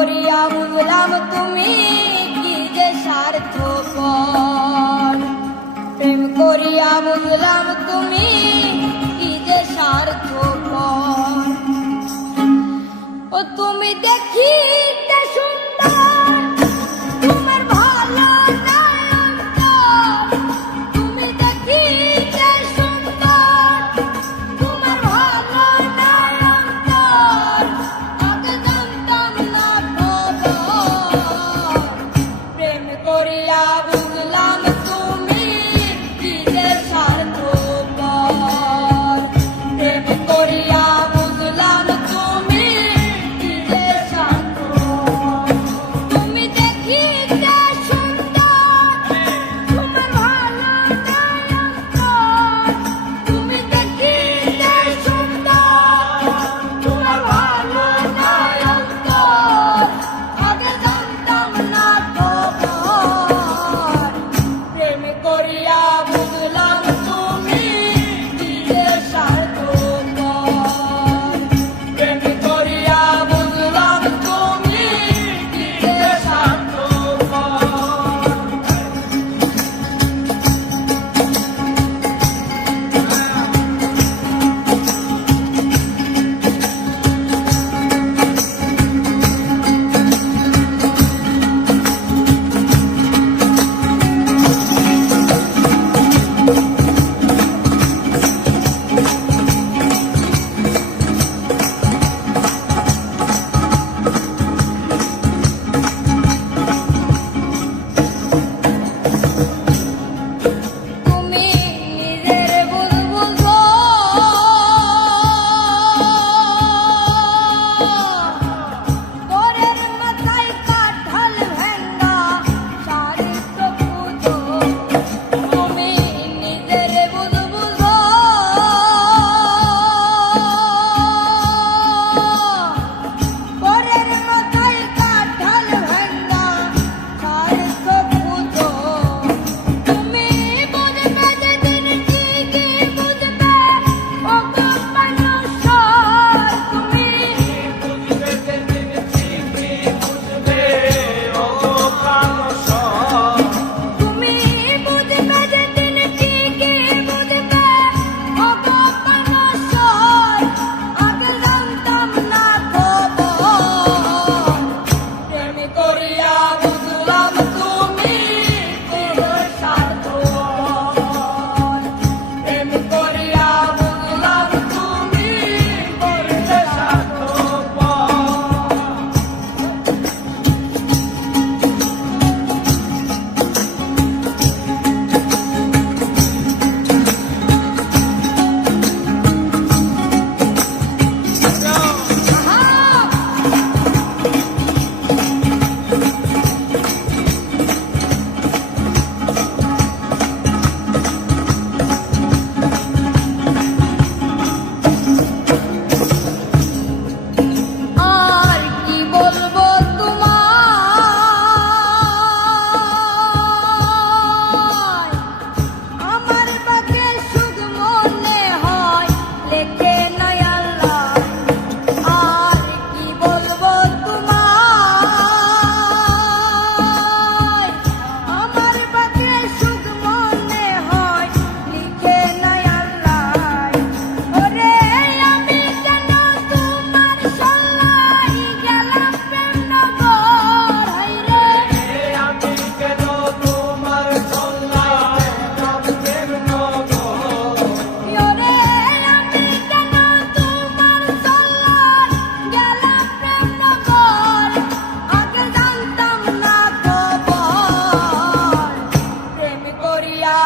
করিয়া বুঝলাম তুমি কি যে স্বার্থপর, প্রেম করিয়া বুঝলাম তুমি কি যে স্বার্থপর। ও তুমি দেখিতে সুন্দর, তোমার ভালো নাই অন্তর। তুমি দেখিতে সুন্দর, তোমার ভালো নাই অন্তর। আগে জানতাম না খবর, প্রেম করিয়া বুঝলাম তুমি কি যে স্বার্থপর। প্রেম করিয়া বুঝলাম তুমি কি যে স্বার্থপর। তুমি দেখিতে সুন্দর, তোমার ভালো নাই অন্তর। তুমি দেখিতে সুন্দর, তোমার ভালো নাই অন্তর। আগে জানতাম না খবর, প্রেম করিয়া বুঝলাম তুমি কি যে স্বার্থপর। প্রেম করিয়া বুঝলাম তুমি কি যে স্বার্থপর। তুমি নিজের ভুল বুঝো, পরের মাথায় কাঁঠাল ভেঙ্গা চারিত্র পুজো। তুমি নিজের ভুল বুঝো, পরের মাথায় কাঁঠাল ভেঙ্গা চারিত্র পুজো। তুমি বুঝবে যেদিন ঠিকই বুঝবে, ওগো মানুষর। তুমি বুঝবে যেদিন ঠিকই বুঝবে, ওগো প্রাণসর। তুমি বুঝবে যেদিন ঠিকই বুঝবে, ওগো মানুষর। আগে জানতাম না খবর, প্রেম করিয়া বুঝলাম তুমি কি যে স্বার্থপর। প্রেম করিয়া বুঝলাম তুমি কি যে স্বার্থপর। আর কি বলবো তোমায়, আমার বাকে সুখ মনে হয় লেখে নাই আল্লাহ। আর কি বলবো তোমায়, আমার বাকে সুখ মনে হয় লিখে নাই আল্লাহ। ওরে আমি কেন তোমার সল্লাই গেলাম প্রেম নগর, হায়রে আমি কেন তোমার সল্লায় গেলাম প্রেম নগর। ওরে আমি কেন তোমার সল্লাই গেলাম প্রেম নগর। আগে জানতাম না খবর, প্রেম করিয়া